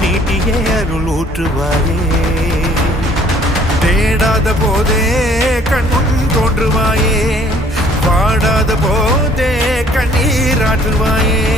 நீட்டியே அருள் ஊற்றுவாயே. தேடாத போதே கண்முன் தோன்றுவாயே, பாடாத போதே கண்ணீராற்றுவாயே.